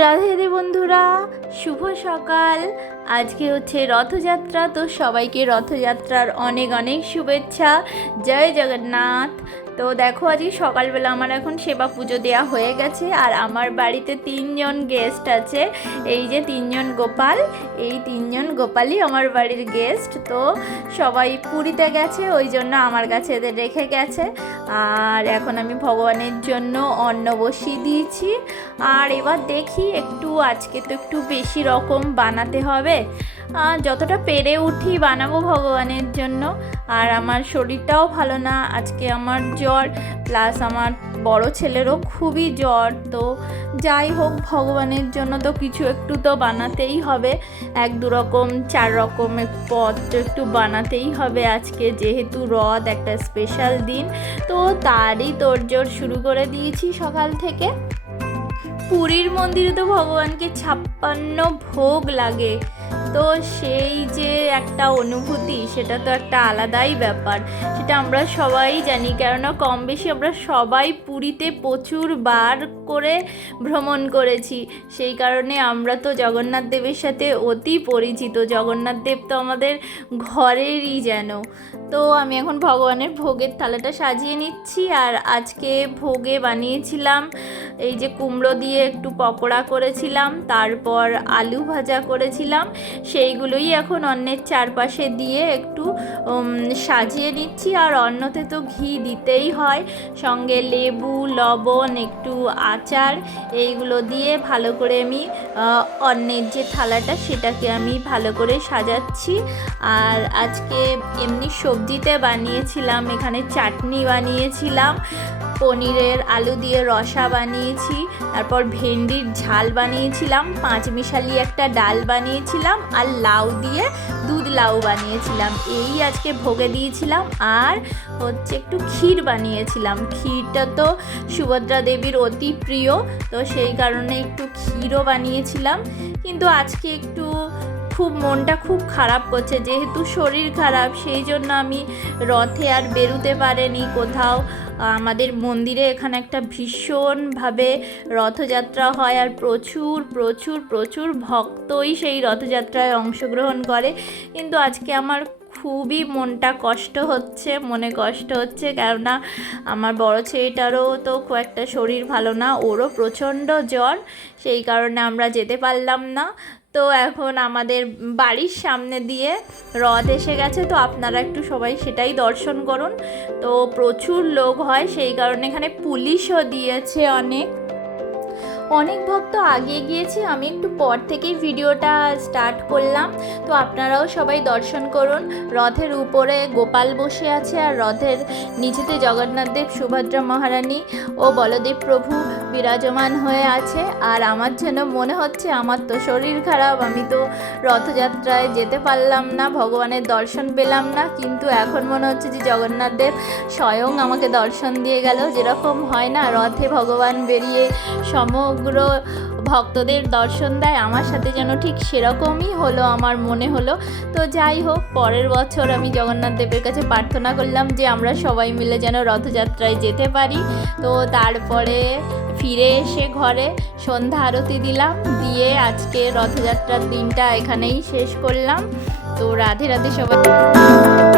রাধে রাধে বন্ধুরা, শুভ সকাল। আজকে হচ্ছে রথযাত্রা, তো সবাইকে রথযাত্রার অনেক অনেক শুভেচ্ছা। জয় জগন্নাথ। তো দেখো আজকে সকালবেলা আমার এখন সেবা পুজো দেওয়া হয়ে গেছে, আর আমার বাড়িতে 3জন গেস্ট আছে। এই যে 3জন গোপাল, এই 3জন গোপালই আমার বাড়ির গেস্ট। তো সবাই পুরীতে গেছে, ওই জন্য আমার কাছে এদের রেখে গেছে। আর এখন আমি ভগবানের জন্য অন্ন বসিয়ে দিয়েছি। আর এবার দেখি একটু, আজকে তো একটু বেশি রকম বানাতে হবে, যতটা পেরে উঠি বানাবো ভগবানের জন্য। আর আমার শরীরটাও ভালো না, আজকে আমার জ্বর, প্লাস আমার বড় ছেলেরও খুবই জ্বর। তো যাই হোক, ভগবানের জন্য তো কিছু একটু তো বানাতেই হবে। 1-2 রকম 4 রকমের পদ তো একটু বানাতেই হবে আজকে, যেহেতু রথ একটা স্পেশাল দিন। তো তারই তোড়জোড় শুরু করে দিয়েছি সকাল থেকে। পুরীর মন্দিরে তো ভগবানকে 56 ভোগ লাগে, তো সেই যে একটা অনুভূতি, সেটা তো একটা আলাদাই ব্যাপার। সেটা আমরা সবাই জানি, কেননা কম বেশি আমরা সবাই পুরীতে প্রচুর বার করে ভ্রমণ করেছি। সেই কারণে আমরা তো জগন্নাথ দেবের সাথে অতি পরিচিত। জগন্নাথ দেব তো আমাদের ঘরেরই যেন। তো আমি এখন ভগবানের ভোগের থালাটা সাজিয়ে নিচ্ছি। আর আজকে ভোগে বানিয়েছিলাম এই যে কুমড়ো দিয়ে একটু পকোড়া করেছিলাম, তারপর আলু ভাজা করেছিলাম। সেইগুলোই এখন অন্নের চারপাশে দিয়ে একটু সাজিয়ে নিচ্ছি। আর অন্নতে তো ঘি দিতেই হয়, সঙ্গে লেবু, লবণ, একটু আচার, এইগুলো দিয়ে ভালো করে আমি অন্নের যে থালাটা সেটাকে আমি ভালো করে সাজাচ্ছি। আর আজকে এমনি সবজিতে বানিয়েছিলাম, এখানে চাটনি বানিয়েছিলাম, পনিরের আলু দিয়ে রসা বানিয়েছি, তারপর ভেন্ডির ঝাল বানিয়েছিলাম, 5 মিশালি একটা ডাল বানিয়েছিলাম, আর লাউ দিয়ে দুধ লাউ বানিয়েছিলাম। এই আজকে ভোগে দিয়েছিলাম। আর হচ্ছে একটু ক্ষীর বানিয়েছিলাম। ক্ষীরটা তো সুভদ্রা দেবীর অতি প্রিয়, তো সেই কারণে একটু ক্ষীরও বানিয়েছিলাম। কিন্তু আজকে একটু মনটা খুব খারাপ করছে, যেহেতু শরীর খারাপ, সেই জন্য আমি রথে আর বেরোতে পারিনি কোথাও। আমাদের মন্দিরে এখানে একটা ভীষণভাবে রথযাত্রা হয়, আর প্রচুর প্রচুর প্রচুর ভক্তই সেই রথযাত্রায় অংশগ্রহণ করে। কিন্তু আজকে আমার খুবই মনটা কষ্ট হচ্ছে, মনে কষ্ট হচ্ছে, কেননা আমার বড় ছেলেটারও তো খুব একটা শরীর ভালো না, ওরও প্রচণ্ড জ্বর। সেই কারণে আমরা যেতে পারলাম না। তো এখন আমাদের বাড়ির সামনে দিয়ে রথ এসে গেছে, তো আপনারা একটু সবাই সেটাই দর্শন করুন। তো প্রচুর লোক হয়, সেই কারণে এখানে পুলিশও দিয়েছে অনেক ভক্ত আগে গিয়েছে। আমি একটু পর থেকেই ভিডিওটা স্টার্ট করলাম, তো আপনারাও সবাই দর্শন করুন। রথের উপরে গোপাল বসে আছে, আর রথের নিচেতে জগন্নাথ দেব, সুভদ্রা মহারানী ও বলদেব প্রভু বিরাজমান হয়ে আছে। আর আমার যেন মনে হচ্ছে আমার তো শরীর খারাপ, আমি তো রথযাত্রায় যেতে পারলাম না, ভগবানের দর্শন পেলাম না। কিন্তু এখন মনে হচ্ছে যে জগন্নাথ দেব স্বয়ং আমাকে দর্শন দিয়ে গেল। যেরকম হয় না, রথে ভগবান বেরিয়ে সমগ্র ভক্তদের দর্শন দেয়, আমার সাথে যেন ঠিক সেরকমই হলো, আমার মনে হলো। তো যাই হোক, পরের বছর আমি জগন্নাথ দেবের কাছে প্রার্থনা করলাম যে আমরা সবাই মিলে যেন রথযাত্রায় যেতে পারি। তো তারপরে ফিরে এসে ঘরে সন্ধ্যা আরতি দিলাম, দিয়ে আজকে রথযাত্রার দিনটা এখানেই শেষ করলাম। তো রাধে রাধে সবাই।